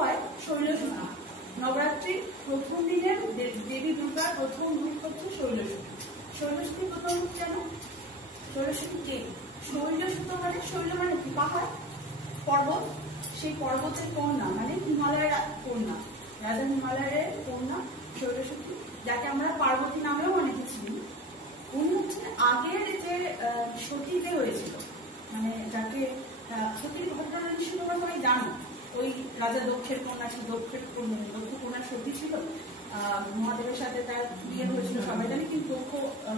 হয় শৈলসুখী। নবরাত্রির প্রথম দিনের দেবী দুর্গার প্রথম রূপ হচ্ছে শৈলসুখী। শৈলসুখী প্রথম রূপ জানো? শৈলসুখী কে? শৈলসুত মানে শৈল মানে কি? পাহাড়, পর্বত। সেই পর্বতের কন্যা মানে হিমালয়ের কন্যা, রাজা হিমালয়ের কন্যা শৈলসুখী, যাকে আমরা পার্বতী নামেও অনেকে চিনি। উনি হচ্ছেন আগের যে সতী যে হয়েছিল, মানে যাকে সতীর ঘটনা নিশ্চয়ই তোমরা সবাই জানো। ওই রাজা দক্ষের কন্যা ছিল, দক্ষ কন্যা সতী ছিল, মহাদেবের সাথে তার বিয়ে হয়েছিল সবাই জানি, কিন্তু দক্ষ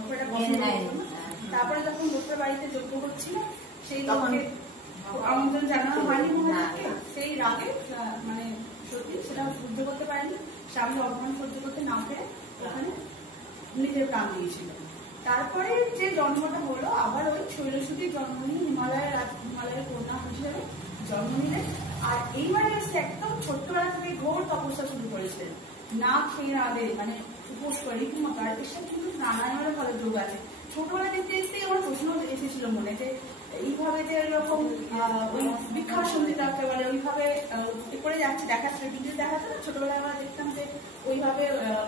খুব একটা পছন্দ করতো না। তারপরে যখন দক্ষের বাড়িতে যজ্ঞ হচ্ছিল, সেই দক্ষের আমন্ত্রণ জানানো হয়নি মহাদেবকে, সেই রাগে মানে সত্যি সেটা সহ্য করতে পারেনি, স্বামীর অপমান সহ্য করতে না পেরে ওখানে নিজের প্রাণ দিয়েছিল। তারপরে যে জন্মটা হলো, আবার ওই শৈলসুখীর জন্ম নিয়ে হিমালয়ের কন্যা হিসেবে জন্ম নিলেন। আর এইবারে এসে একদম ছোট্টবেলা থেকে ঘোর তপস্যা শুরু করেছিলেন, না খেয়ে রাধে, মানে উপোস করে রীতিমতো। আর এর সাথে কিন্তু প্রাণায়ামের ভালো যোগ আছে। ছোটবেলা দেখতে দেখতেই আমার প্রশ্ন এসেছিল মনে, যে এইভাবে যে এরকম ওই বিখ্যাত সঙ্গীতাকে বলে ওইভাবে করে যাচ্ছে, দেখাচ্ছে ভিডিও দেখাচ্ছে না, ছোটবেলায় আমরা দেখতাম যে ওইভাবে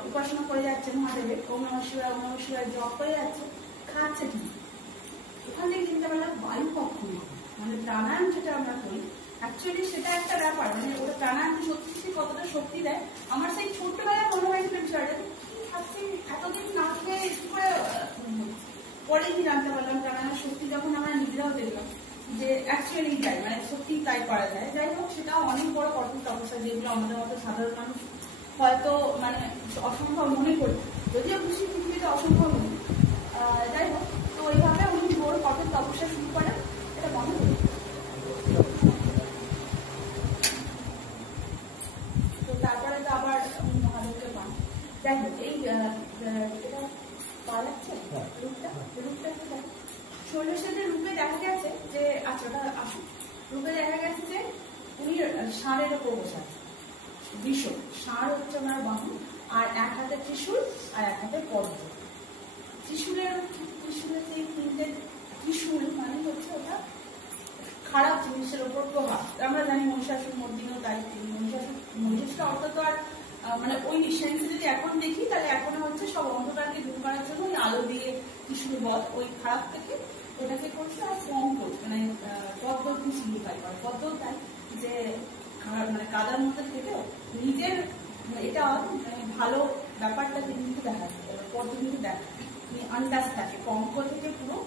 উপাসনা করে যাচ্ছে মহাদেবের, ওম নমঃ শিবায় ওম নমঃ শিবায় জপ করে যাচ্ছে, খাচ্ছে ঠিক। ওখান থেকে চিন্তা করলাম বায়ু কখনো, মানে প্রাণায়াম যেটা আমরা করি অ্যাকচুয়ালি সেটা একটা ব্যাপার, মানে ওটা প্রাণায়াম সত্যি সে কতটা শক্তি দেয়। আমার সেই ছোট্টবেলায় মনে হয়েছিল বিষয়টা, কি খাচ্ছি এতদিন না খেয়ে পরে কি জানতে পারলাম প্রাণায়ামের শক্তি, যখন আমরা নিজেরাও দেখলাম যে অ্যাকচুয়ালি তাই, মানে সত্যি তাই করা যায়। যাই হোক, সেটাও অনেক বড় কঠোর তপস্যা, যেগুলো আমাদের মতো সাধারণ মানুষ হয়তো মানে অসম্ভব মনে করি, যদিও খুশি পৃথিবীতে অসম্ভব নয়। যাই হোক, তো ওইভাবে উনি বড় কঠোর তপস্যা শুরু করেন, এটা মনে করি। তো তারপরে তো আবার মহাদেবকে পান। যাই হোক, এই এটা পাওয়া যাচ্ছে রূপটা একটু শৈলসুখীর রূপে দেখা গেছে যে, আচ্ছা ওটা আসুন, রূপে দেখা গেছে যে উনি ষাঁড়ের ওপর বসে আছে, বিষ ষাঁড় হচ্ছে ওনার বাহন, আর এক হাতে ত্রিশূল আর এক হাতে পদ্ম। ত্রিশূলের যে তিনটে ত্রিশূল মানে হচ্ছে ওটা খারাপ জিনিসের ওপর প্রভাব। আমরা জানি মহিষাসুর মর্দিনীও তাই, মহিষাসুর অর্থ তো আর মানে ওই সেন্সে যদি এখন দেখি তাহলে এখন হচ্ছে সব অন্ধকারকে দূর করার জন্য ওই আলো দিয়ে ত্রিশূল বধ, ওই খারাপ থেকে ওটাকে করছে। আর পঙ্ক মানে পদ্ম সিগনিফাই করে, পদ্ম তাই যে মানে কাদার মধ্যে থেকেও নিজের এটা ভালো ব্যাপারটা কিন্তু দেখা যায়, পদ্ম কিন্তু দেখা আন্দাজ থাকে, পঙ্ক থেকে পুরো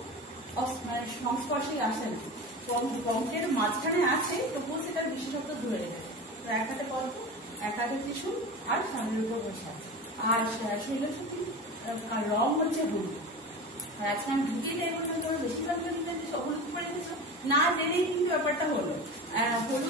মানে সংস্পর্শেই আসে না, পঙ্কের মাঝখানে আছে তবুও সেটার বিশেষত্ব ধরে রেখেছে। তো এক হাতে পদ্ম, এক হাতে ত্রিশূল আর সামনের উপর বসে আছে। আর শৈলসুখীর রং হচ্ছে হলুদ। আর আজকে আমি ঢুকিয়ে যাই বললাম, তোমরা বেশিরভাগ হলুদ করে রেখেছো, না জেনেই কিন্তু ব্যাপারটা হলো হলুদ।